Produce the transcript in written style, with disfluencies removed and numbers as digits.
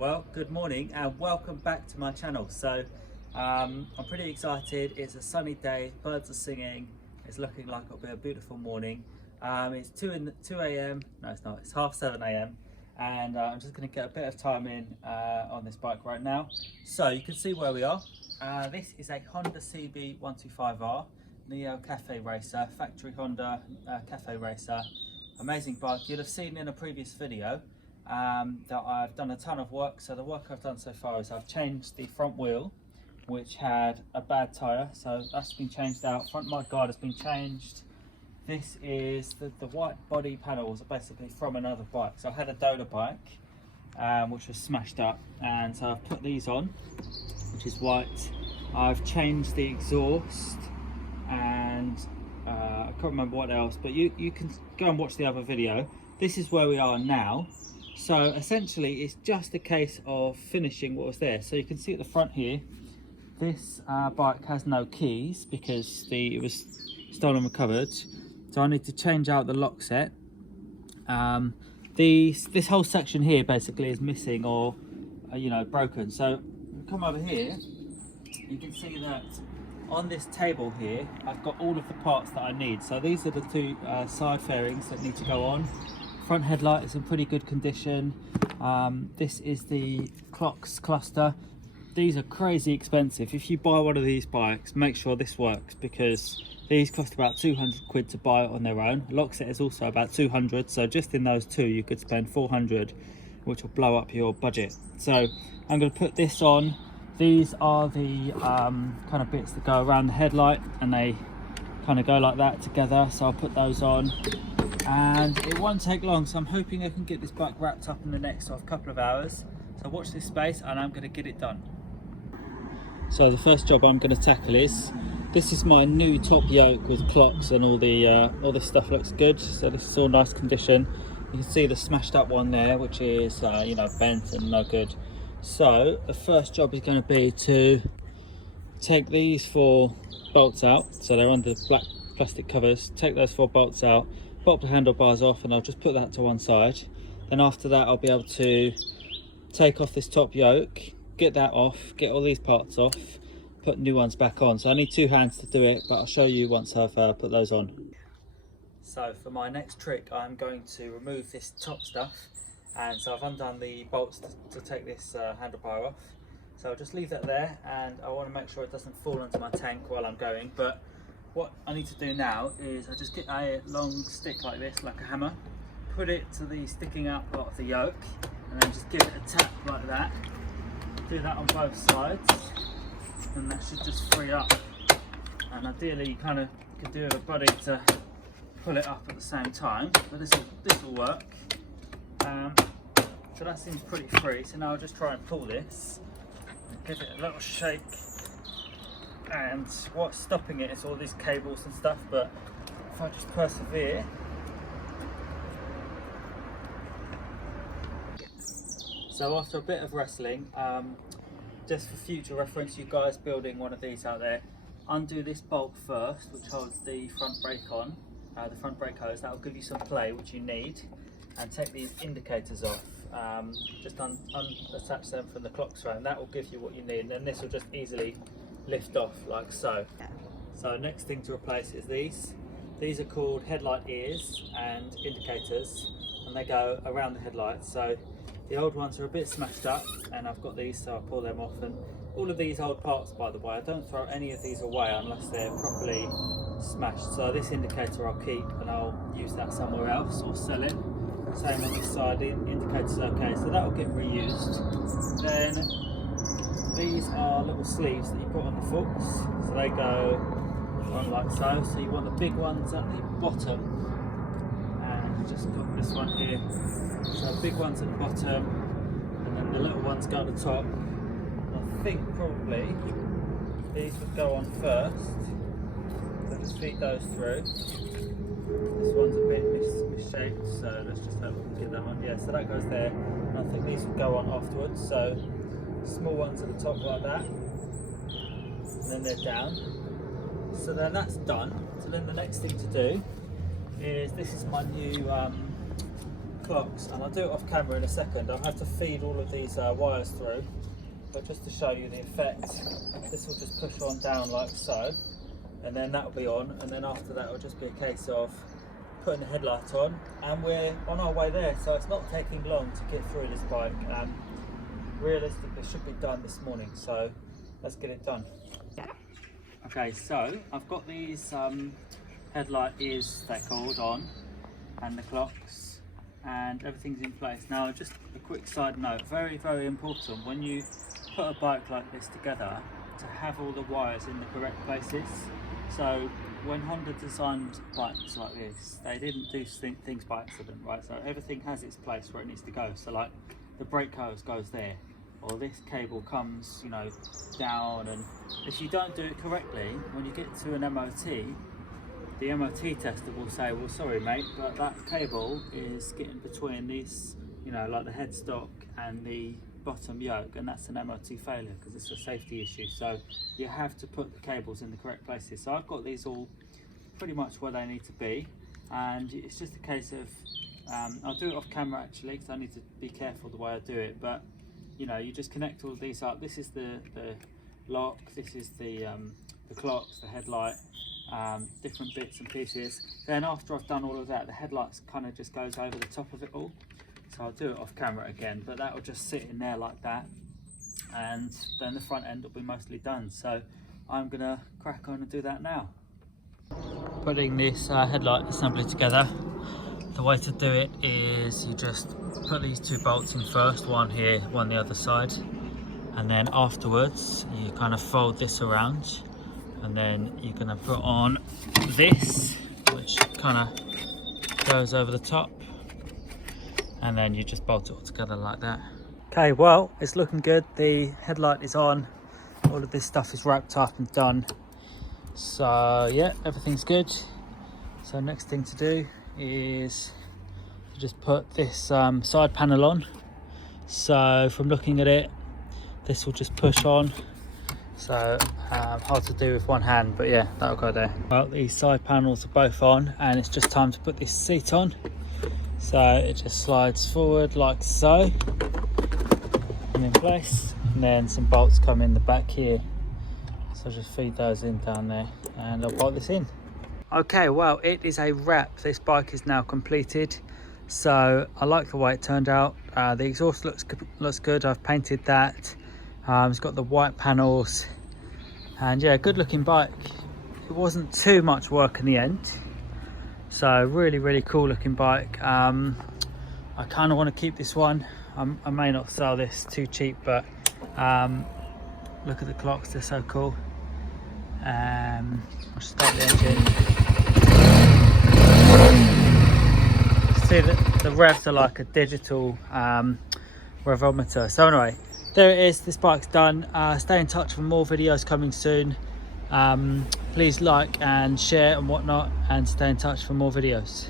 Well, good morning and welcome back to my channel. So I'm pretty excited. It's a sunny day, birds are singing, it's looking like it'll be a beautiful morning. It's 2 a.m. no it's not, it's half 7 a.m. and I'm just going to get a bit of time in on this bike right now. So you can see where we are. This is a Honda CB125R Neo Cafe Racer, factory Honda Cafe Racer. Amazing bike. You'll have seen in a previous video that I've done a ton of work. So the work I've done so far is I've changed the front wheel, which had a bad tyre, so that's been changed out. Front mudguard has been changed. This is the white body panels are basically from another bike. So I had a Dola bike which was smashed up, and so I've put these on, which is white. I've changed the exhaust and I can't remember what else, but you can go and watch the other video. This is where we are now. So essentially it's just a case of finishing what was there. So you can see at the front here, this bike has no keys because it was stolen and recovered. So I need to change out the lock set. This whole section here basically is missing or broken. So come over here, you can see that on this table here I've got all of the parts that I need. So these are the two side fairings that need to go on. Front headlight is in pretty good condition. This is the clocks cluster. These are crazy expensive. If you buy one of these bikes, make sure this works, because these cost about 200 quid to buy it on their own. Lock set is also about 200, so just in those two you could spend 400, which will blow up your budget. So I'm going to put this on. These are the kind of bits that go around the headlight, and they kind of go like that together, so I'll put those on. And it won't take long, so I'm hoping I can get this bike wrapped up in the next couple of hours. So watch this space and I'm going to get it done. So the first job I'm going to tackle is, this is my new top yoke with clocks, and all the stuff looks good. So this is all nice condition. You can see the smashed up one there, which is bent and no good. So the first job is going to be to take these 4 bolts out. So they're under black plastic covers. Take those 4 bolts out, pop the handlebars off, and I'll just put that to one side. Then after that I'll be able to take off this top yoke, get that off, get all these parts off, put new ones back on. So I need 2 hands to do it, but I'll show you once I've put those on. So for my next trick I'm going to remove this top stuff, and so I've undone the bolts to take this handlebar off. So I'll just leave that there, and I want to make sure it doesn't fall into my tank while I'm going. But what I need to do now is I just get a long stick like this, like a hammer, put it to the sticking out part of the yoke, and then just give it a tap like that. Do that on both sides, and that should just free up. And ideally you kind of could do with a buddy to pull it up at the same time, but this will work. So that seems pretty free. So now I'll just try and pull this, give it a little shake. And what's stopping it is all these cables and stuff, but if I just persevere. So after a bit of wrestling, just for future reference, you guys building one of these out there, undo this bolt first, which holds the front brake on, the front brake hose. That will give you some play, which you need, and take these indicators off. Just unattach them from the clock frame. That will give you what you need, and then this will just easily lift off like so. So next thing to replace is these. These are called headlight ears and indicators, and they go around the headlights. So the old ones are a bit smashed up, and I've got these, so I'll pull them off. And all of these old parts, by the way, I don't throw any of these away unless they're properly smashed. So this indicator I'll keep, and I'll use that somewhere else or sell it. Same on this side, the indicator's okay, so that will get reused. Then these are little sleeves that you put on the forks, so they go on like so. So you want the big ones at the bottom, and just got this one here. So big ones at the bottom, and then the little ones go at the top. I think probably these would go on first, so just feed those through. This one's a bit misshaped, so let's just have a look and get that one. Yeah, so that goes there, and I think these would go on afterwards. So small ones at the top like that, and then they're down. So then that's done. So then the next thing to do is, this is my new clocks, and I'll do it off camera in a second. I've had to feed all of these wires through, but just to show you the effect, this will just push on down like so, and then that will be on, and then after that it will just be a case of putting the headlight on, and we're on our way there. So it's not taking long to get through this bike. Realistically, it should be done this morning, so let's get it done. Okay, so I've got these headlight ears, they're called, on, and the clocks, and everything's in place. Now, just a quick side note, very, very important when you put a bike like this together to have all the wires in the correct places. So when Honda designed bikes like this, they didn't do things by accident, right? So everything has its place where it needs to go. So like the brake hose goes there, or this cable comes, you know, down, and if you don't do it correctly, when you get to an MOT, the MOT tester will say, well, sorry mate, but that cable is getting between these, you know, like the headstock and the bottom yoke, and that's an MOT failure because it's a safety issue. So you have to put the cables in the correct places. So I've got these all pretty much where they need to be, and it's just a case of I'll do it off camera actually, because I need to be careful the way I do it. But you know, you just connect all these up. This is the lock, this is the clocks, the headlight, different bits and pieces. Then after I've done all of that, the headlights kind of just goes over the top of it all. So I'll do it off camera again, but that will just sit in there like that, and then the front end will be mostly done. So I'm gonna crack on and do that now. Putting this headlight assembly together, the way to do it is you just put these two bolts in first, one here, one the other side, and then afterwards you kind of fold this around, and then you're going to put on this, which kind of goes over the top, and then you just bolt it all together like that. Okay, well, it's looking good. The headlight is on, all of this stuff is wrapped up and done, so yeah, everything's good. So next thing to do is to just put this side panel on. So from looking at it, this will just push on, so hard to do with one hand, but yeah, that'll go there. Well, these side panels are both on, and it's just time to put this seat on. So it just slides forward like so and in place, and then some bolts come in the back here, so just feed those in down there, and I'll bolt this in. Okay, well, it is a wrap. This bike is now completed, so I like the way it turned out. The exhaust looks good. I've painted that. It's got the white panels, and yeah, good looking bike. It wasn't too much work in the end, so really cool looking bike. I kind of want to keep this one. I may not sell this too cheap, but look at the clocks, they're so cool. I'll start the engine. See that the revs are like a digital revometer. So anyway, there it is. This bike's done. Stay in touch for more videos coming soon. Please like and share and whatnot, and stay in touch for more videos.